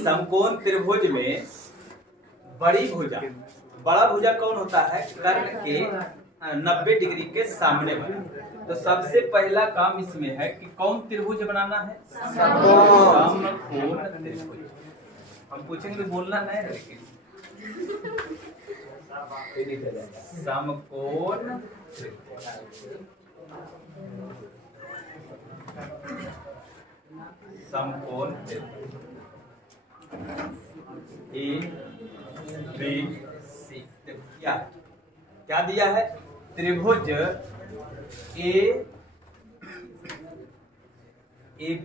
समकोण त्रिभुज में बड़ी भुजा, बड़ा भुजा कौन होता है? कर्ण के 90 डिग्री के सामने बना। तो सबसे पहला काम इसमें है कि कौन त्रिभुज बनाना है? समकोण त्रिभुज। हम पूछेंगे तो बोलना नहीं है, लेकिन समकोण समकोण ए बी सी। क्या दिया है? त्रिभुज ए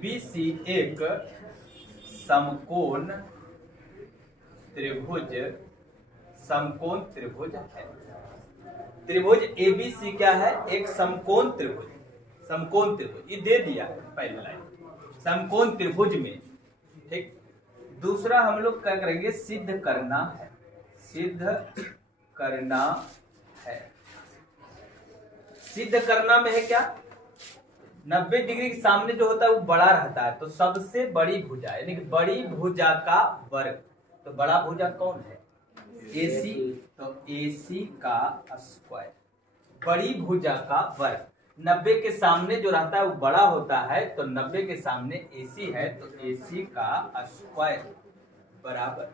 बी सी एक समकोण त्रिभुज, समकोण त्रिभुज है। त्रिभुज एबीसी क्या है? एक समकोण त्रिभुज, समकोण त्रिभुज ये दे दिया है पहली लाइन, समकोण त्रिभुज में। ठीक, दूसरा हम लोग क्या करेंगे? सिद्ध करना है, सिद्ध करना है। सिद्ध करना में है क्या? 90 डिग्री के सामने जो होता है वो बड़ा रहता है, तो सबसे बड़ी भुजा यानी कि बड़ी भुजा का वर्ग। तो बड़ा भुजा कौन है? AC, तो AC का स्क्वायर, बड़ी भुजा का वर्ग। 90 के सामने जो रहता है वो बड़ा होता है, तो 90 के सामने AC है, तो AC का स्क्वायर बराबर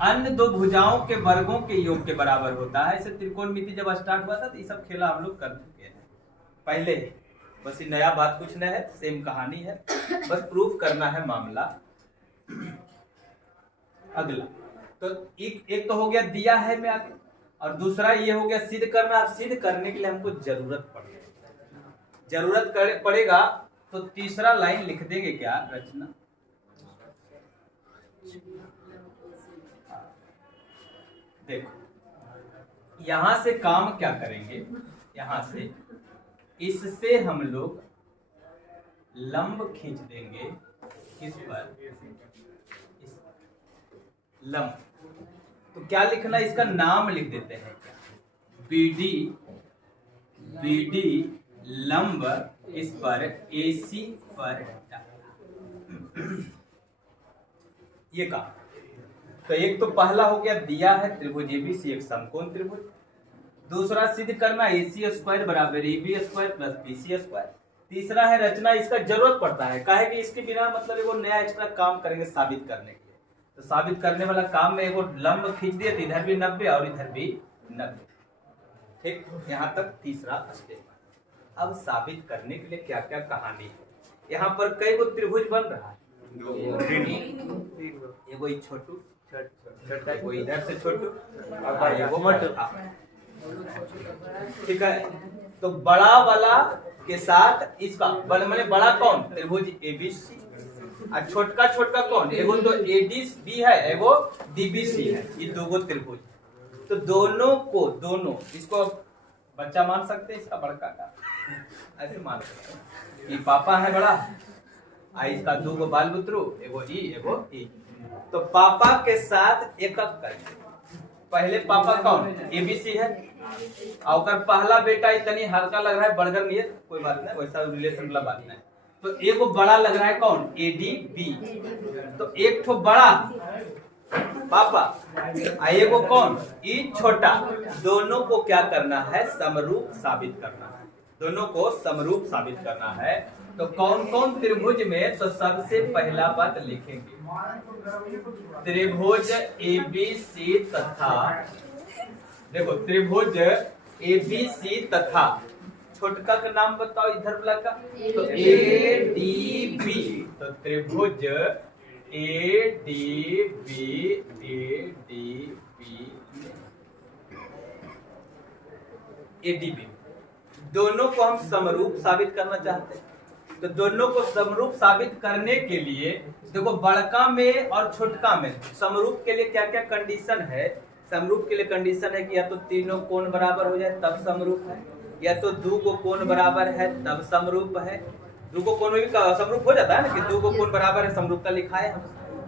अन्य दो भुजाओं के वर्गों के योग के बराबर होता है। इसे त्रिकोणमिति जब स्टार्ट हुआ था तो ये सब खेला हम लोग कर चुके हैं पहले ही, बस ये नया बात कुछ नहीं है, सेम कहानी है, बस प्रूफ करना है मामला। अगला तो एक तो हो गया दिया है में आगे, और दूसरा ये हो गया सिद्ध करना। अब सिद्ध करने के लिए हमको जरूरत पड़ेगा, तो तीसरा लाइन लिख देंगे क्या? रचना। देखो यहां से काम क्या करेंगे? यहां से इससे हम लोग लंब खींच देंगे, किस पर? इस लंब। तो क्या लिखना? इसका नाम लिख देते हैं, BD, BD लंब इस पर AC पर। ये काम। तो एक तो पहला हो गया दिया है त्रिभुज ABC एक समकोण त्रिभुज। दूसरा सिद्ध करना AC स्क्वायर बराबर AB square plus BC square. तीसरा है रचना। इसका जरूरत पड़ता है, काहे कि इसके बिना मतलब वो नया एक्स्ट्रा काम करेंगे साबित करने के लिए। तो साबित करने वाला काम में वो लंब खींच दिए, तो इधर भी 90 और इधर भी 90। ठीक, यहाँ तक तीसरा स्टेप। अब साबित करने के लिए क्या क्या कहानी है? यहाँ पर कई गो त्रिभुज बन रहा है, एगो छोटू, एगो इधर से छोटू, एगो मोटू। ठीक है, तो बड़ा वाला के साथ इसका मैंने बड़ा कौन? त्रिभुज ABC। और छोटका छोटका कौन? एगो तो ADB है, एगो DBC है। ये दो त्रिभुज, तो दोनों इसको बच्चा मान सकते हैं, इसका बड़का का ऐसे मान सकते हैं। ये पापा है बड़ा, इसका दो बाल बुतरू, एगो ई। तो पापा के साथ एक करेंगे। पहले पापा कौन? ABC है, और पहला बेटा इतनी हल्का लग रहा है, बर्गर नहीं है, कोई बात नहीं, वैसा रिलेशन वाला बात नहीं। तो एगो बड़ा लग रहा है कौन? ADB। तो एक ठो बड़ा पापा, एगो कौन? ई छोटा। दोनों को क्या करना है? समरूप साबित करना है। दोनों को समरूप साबित करना है। तो कौन कौन त्रिभुज में? तो सबसे पहला बात लिखेंगे, त्रिभुज ABC तथा, देखो त्रिभुज ABC तथा छोटका का नाम बताओ इधर वाला का, तो ADB। तो त्रिभुज ADB दोनों को हम समरूप साबित करना चाहते हैं। तो दोनों को समरूप साबित करने के लिए देखो बड़का में और छोटका में समरूप के लिए क्या क्या कंडीशन है? समरूप के लिए कंडीशन है कि या तो तीनों कोण बराबर हो जाए तब समरूप है, या तो दो को कोण बराबर है तब समरूप है। दो को कोण में भी समरूप हो जाता है ना, कि दो को कोण बराबर है, समरूपता लिखा है हम।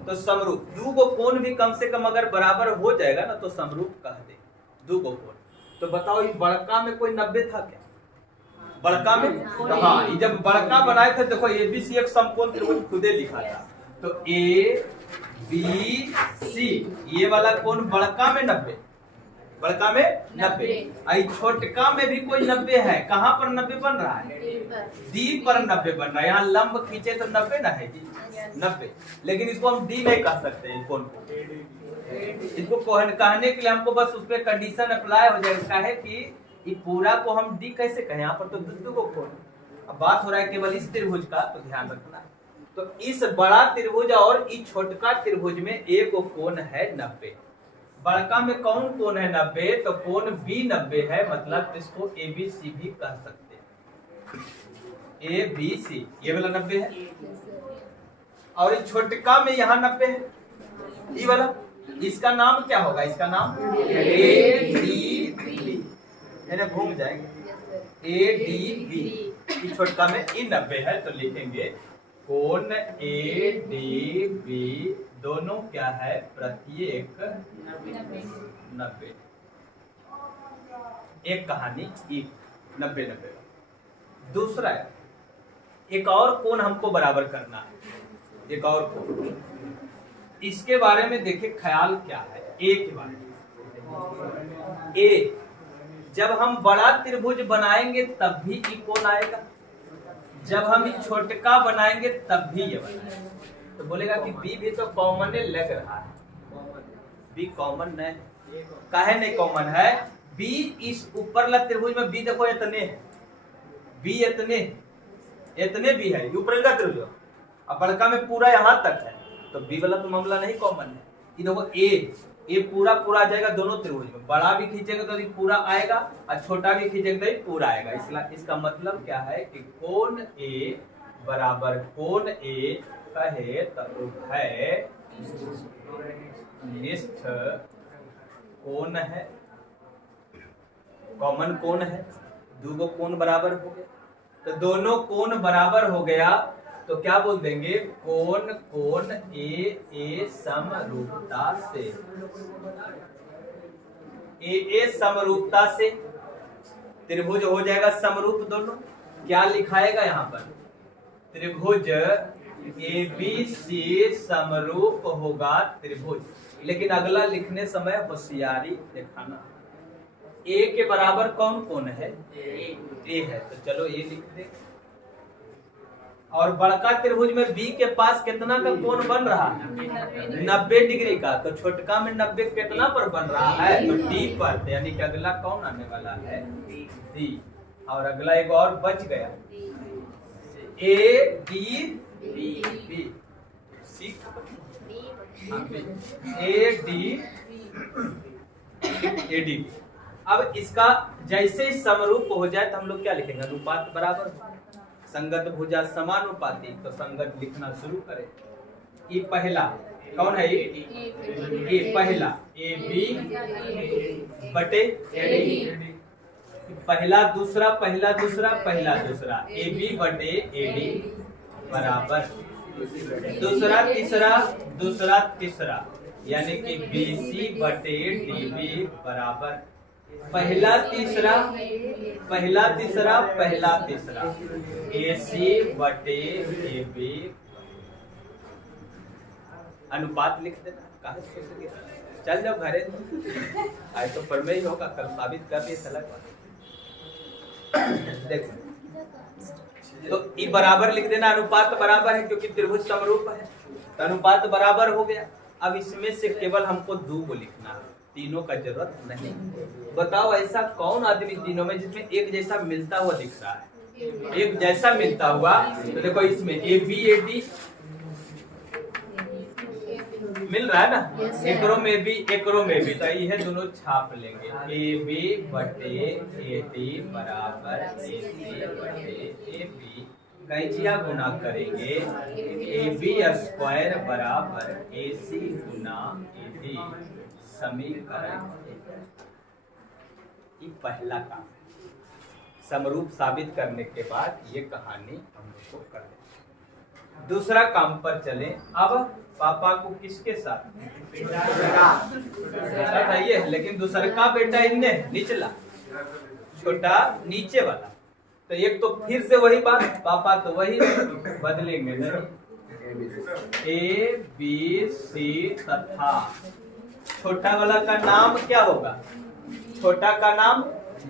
तो समरूप दो को कोण भी कम से कम अगर बराबर हो जाएगा ना तो समरूप कह दे दो को कोण। तो बताओ ये बड़का में कोई 90 था क्या? बड़का में तो हाँ, जब बड़का बनाए थे देखो ABC एक समकोण त्रिभुज खुदे लिखा था। तो ए बी सी, ये वाला कोण बड़का में 90, बड़का में 90, आई छोटका में भी कोई 90 है। कहाँ पर 90 बन रहा है? डी पर 90 बन रहा है। यहाँ लंब खींचे तो 90 ना है जी, 90। लेकिन इसको हम डी नहीं कह सकते हैं कोण को। इसको कहने के लिए हमको बस उस पर कंडीशन अप्लाई हो जाएगा है कि ये पूरा को हम डी कैसे कहें, यहाँ पर तो दो को कोण। अब बात हो रहा है केवल इस त्रिभुज का, तो ध्यान रखना। तो इस बड़ा त्रिभुज और इस छोटका त्रिभुज में एक कोण है 90। बड़का में कौन कोण है 90? तो कोण बी 90 है, मतलब इसको ए बी सी भी कह सकते हैं। ए बी सी ये वाला 90 है, और इस छोटका में यहाँ 90 है, ये वाला। इसका नाम क्या होगा? इसका नाम ए डी बी, घूम जाएंगे ए डी बी। छोटका में ई 90 है, तो लिखेंगे कोण ए डी बी दोनों क्या है? प्रत्येक 90। एक कहानी 90 90। दूसरा है, एक और कोण हमको बराबर करना है, एक और कोण। इसके बारे में देखिए ख्याल क्या है। ए के बारे में, ए जब हम बड़ा त्रिभुज बनाएंगे तब भी ई कोण आएगा, जब हम छोटका बनाएंगे तब भी ये बनेगा। तो बोलेगा कि बी भी तो कॉमन लग रहा है, बी कॉमन नहीं, काहे नहीं कॉमन है? बी इस ऊपरला त्रिभुज में बी देखो इतने है, बी इतने भी है, ऊपरला त्रिभुज, अब बड़का में पूरा यहाँ तक है, तो बी वाला तो मामला नहीं कॉमन है। ये देखो ए पूरा आ जाएगा दोनों त्रिभुज में, बड़ा भी खींचेगा तो पूरा आएगा और छोटा भी खींचेगा तो पूरा आएगा। इसका मतलब क्या है कि कोण ए बराबर कोण ए कहे तो है निष्ठ कोण है, कॉमन कोण है। दो कोण बराबर हो गया, तो दोनों कोण बराबर हो गया तो क्या बोल देंगे? कोण ए समरूपता से, ए समरूपता से त्रिभुज हो जाएगा समरूप दोनों। क्या लिखाएगा यहाँ पर? त्रिभुज ए बी सी समरूप होगा त्रिभुज। लेकिन अगला लिखने समय होशियारी दिखाना। ए के बराबर कौन कोण है? ए है, तो चलो ये लिख दे। और बड़का त्रिभुज में बी के पास कितना का कोण बन रहा है? 90 डिग्री का। तो छोटका में 90 कितना पर बन रहा है? तो डी पर, यानी कि अगला कौन आने वाला है? डी। और अगला एक और बच गया, A D B, A D. अब इसका जैसे समरूप हो जाए तो हम लोग क्या लिखेंगे? अनुपात बराबर, संगत भुजा समानुपाती। तो संगत लिखना शुरू करें। ये पहला कौन है? ये पहला ए बी बटे पहला दूसरा, पहला दूसरा, पहला दूसरा, ए बी बटे ए डी बराबर दूसरा तीसरा, दूसरा तीसरा, यानी कि बी सी बटे डी बी बराबर पहला तीसरा, पहला तीसरा, पहला तीसरा, ए सी बटे ए बी। अनुपात लिख देना, चल जाओ घरे, आज तो पर में ही होगा, कल साबित कर दिए अलग बात। देखो तो ई बराबर लिख देना, अनुपात बराबर है क्योंकि त्रिभुज समरूप है, तो अनुपात बराबर हो गया। अब इसमें से केवल हमको दो को लिखना है, तीनों का जरूरत नहीं। बताओ ऐसा कौन आदमी तीनों में जिसमें एक जैसा मिलता हुआ दिख रहा है? एक जैसा मिलता हुआ, तो देखो इसमें ए बी ए डी मिल रहा है ना, एकरो में भी एकरो में भी, तो ये दोनों छाप लेंगे। ए बी बटे ए डी बराबर ए सी बटे ए बी, कैंचिया गुना करेंगे, ए बी स्क्वायर बराबर ए सी गुना ए डी, समीकरण। ये पहला काम, समरूप साबित करने के बाद ये कहानी हम लोग को कर दें। दूसरा काम पर चलें। अब पापा को किसके साथ? बेटा ये, लेकिन दूसरा का बेटा इनने निचला, छोटा नीचे वाला। तो एक तो फिर से वही बात, पापा तो वही बदलेंगे नहीं, ए बी सी तथा छोटा वाला का नाम क्या होगा? छोटा का नाम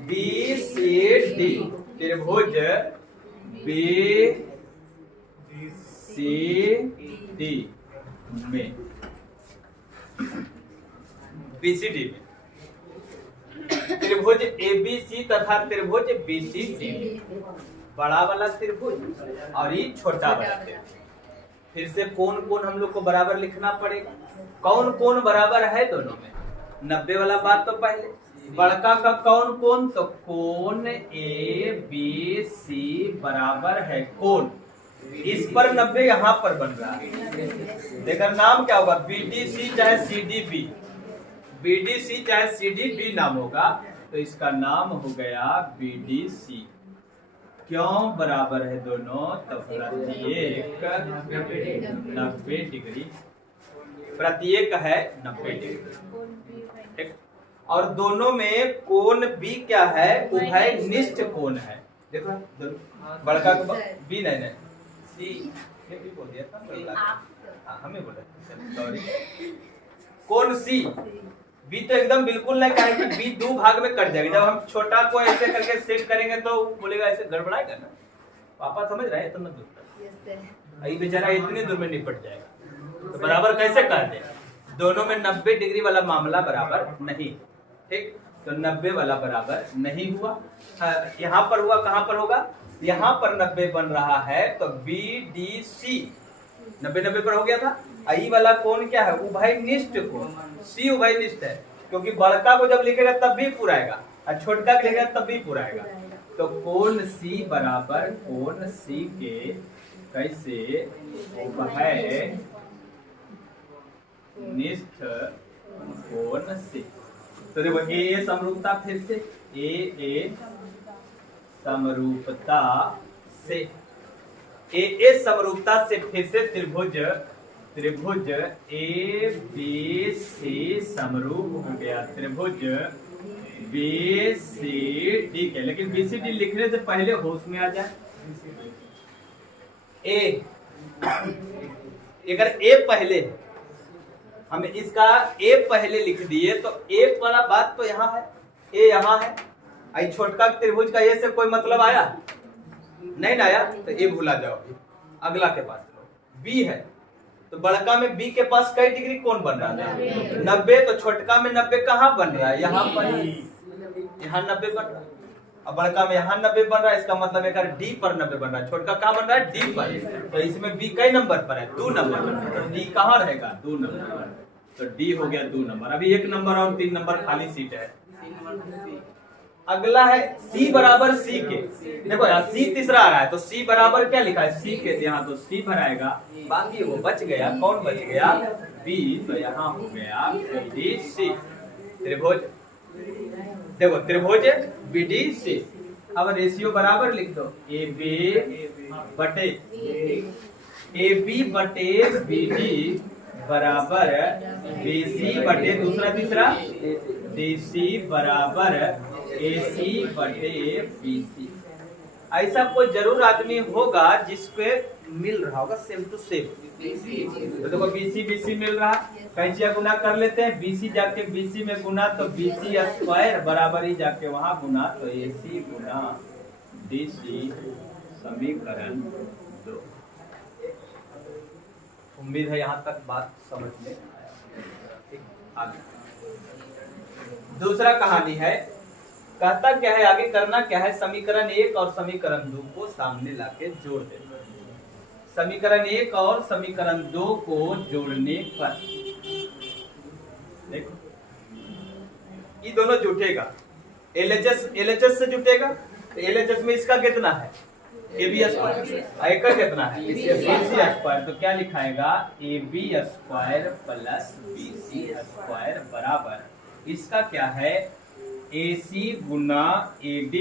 बी सी डी, त्रिभुज बी सी डी में, बीसीडी में त्रिभुज एबीसी तथा त्रिभुज बीसीसी, बड़ा वाला त्रिभुज और ये छोटा वाला त्रिभुज। फिर से कौन कौन हम लोग को बराबर लिखना पड़ेगा? कौन कौन बराबर है दोनों में? 90 वाला बात तो पहले, बड़का का कौन कौन, तो कौन ए बी सी बराबर है कौन, इस पर 90 यहाँ पर बन रहा है। देखकर नाम क्या होगा? बीडीसी चाहे सीडीबी, बीडीसी चाहे सीडीबी नाम होगा, तो इसका नाम हो गया बीडीसी। क्यों बराबर है दोनों? तो प्रत्येक 90 डिग्री, प्रत्येक है 90 डिग्री। और दोनों में कोण भी क्या है? उभयनिष्ठ कोण है। देखो बड़का बी नहीं सी, ये भी बोल दिया था, हमें बोला सॉरी। कोण सी बी तो एकदम बिल्कुल नहीं कहेंगे, बी दो भाग में कट जाएगा। जब हम छोटा को ऐसे करके सेट करेंगे तो बोलेगा ऐसे गड़बड़ाएगा ना। पापा समझ रहे हैं इतना दूर, ये बेचारा इतने दूर में निपट जाएगा। तो बराबर कैसे कर दे? दोनों में 90 डिग्री वाला मामला बराबर नहीं, ठीक? तो 90 वाला बराबर नहीं हुआ। यहाँ पर हुआ, कहाँ पर होगा? यहाँ पर 90 बन रहा है, तो बी डी सी 90 पर हो गया था। आई वाला कोण क्या है? उभयनिष्ठ कोण। सी उभयनिष्ठ है, क्योंकि बड़का को जब लिखेगा तब भी पूरा आएगा और छोटका को लिखेगा तब भी पूरा आएगा। तो कोण सी बराबर कोण सी के कैसे उभयनिष्ठ कोण से। तो देखो ए समरूपता, फिर से ए समरूपता से, ए समरूपता से फिर से त्रिभुज ए बी सी समरूप हो गया त्रिभुज बी सी डी के। लेकिन बी सी डी लिखने से पहले होश में आ जाए, ए अगर ए पहले, हमें इसका ए पहले लिख दिए तो ए वाला बात तो यहाँ है, ए यहाँ है। आई छोटका त्रिभुज का ए से कोई मतलब आया नहीं ना आया, तो ए भूला जाओ। अगला के पास बी है, तो बड़का में बी के पास कई डिग्री कोण बन रहा है? 90। तो छोटका में 90 कहाँ बन रहा है? यहाँ पर, यहाँ 90 बन रहा है। अब बड़का में यहाँ 90 बन रहा है, इसका मतलब है डी पर 90 बन रहा है। छोटका कहाँ बन रहा है? डी पर। तो इसमें बी कई नंबर पर है? 2 नंबर पर। तो डी कहाँ रहेगा? 2 नंबर पर। तो डी हो गया 2 नंबर। अभी 1 नंबर और 3 नंबर खाली सीट है। अगला है सी बराबर सी के। देखो यहाँ सी तीसरा आ रहा है, तो सी बराबर क्या लिखा है? सी के। यहाँ तो सी भराएगा, बाकी वो बच गया। कौन बच गया? बी। तो यहाँ हो गया बी सी त्रिभुज। देखो त्रिभुज बी डी सी। अब रेशियो बराबर लिख दो, ए बी बटे बी डी बराबर बी सी बटे दूसरा तीसरा डी सी बराबर ए सी बटे बी सी। ऐसा कोई जरूर आदमी होगा जिसके मिल रहा होगा सेम टू सेम। तो देखो बीसी मिल रहा, कैंचिया गुना कर लेते हैं। बीसी जाके बीसी में गुना तो बीसी स्क्वायर बराबर ही जाके वहां गुना, तो एसी गुना बीसी समीकरण 2। उम्मीद है यहाँ तक बात समझ में आया। आगे दूसरा कहानी है, कहता क्या है, आगे करना क्या है? समीकरण 1 और समीकरण 2 को सामने लाके जोड़ देना। समीकरण 1 और समीकरण 2 को जोड़ने पर देखो ये दोनों जुटेगा। एलएचएस से जुटेगा, तो एलएचएस में इसका कितना है? AB square. एक का कितना है? BC square. तो क्या लिखाएगा? AB square plus BC square बराबर इसका क्या है? AC गुना AD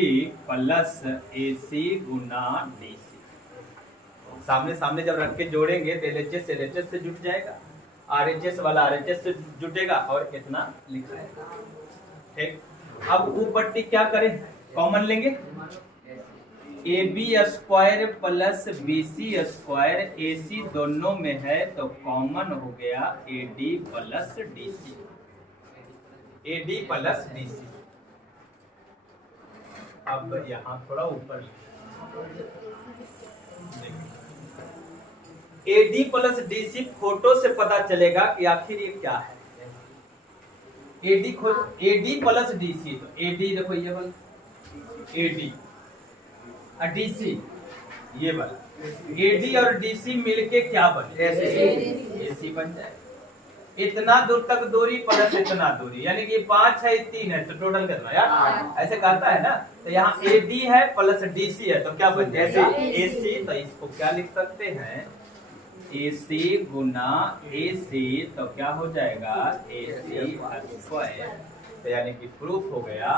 प्लस AC गुना DC। सामने सामने जब रख के जोड़ेंगे तो LHS से जुट जाएगा, RHS वाला RHS से जुटेगा और इतना लिखाएगा। ठीक। अब ऊ पट्टी क्या करें? कॉमन लेंगे, AB square plus BC square AC दोनों में है तो कॉमन हो गया AD plus DC। AD plus DC। अब यहाँ थोड़ा ऊपर AD प्लस DC फोटो से पता चलेगा कि आखिर ये क्या है। AD प्लस DC, तो AD देखो ये वाला AD और DC ये वाला, AD और DC मिलके क्या बने? AC बन जाए। इतना दूर तक दूरी प्लस इतना दूरी, यानी कि 5 है 3 है, तो टोटल कितना यार? ऐसे कहता है ना। तो यहाँ AD है प्लस DC है तो क्या बन जाए? AC। तो इसको क्या लिख सकते हैं? AC गुना AC, तो क्या हो जाएगा? AC square. तो यानी कि प्रूफ हो गया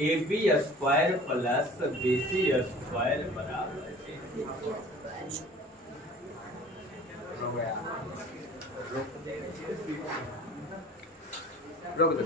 AB square plus BC square बराबर रोक दो।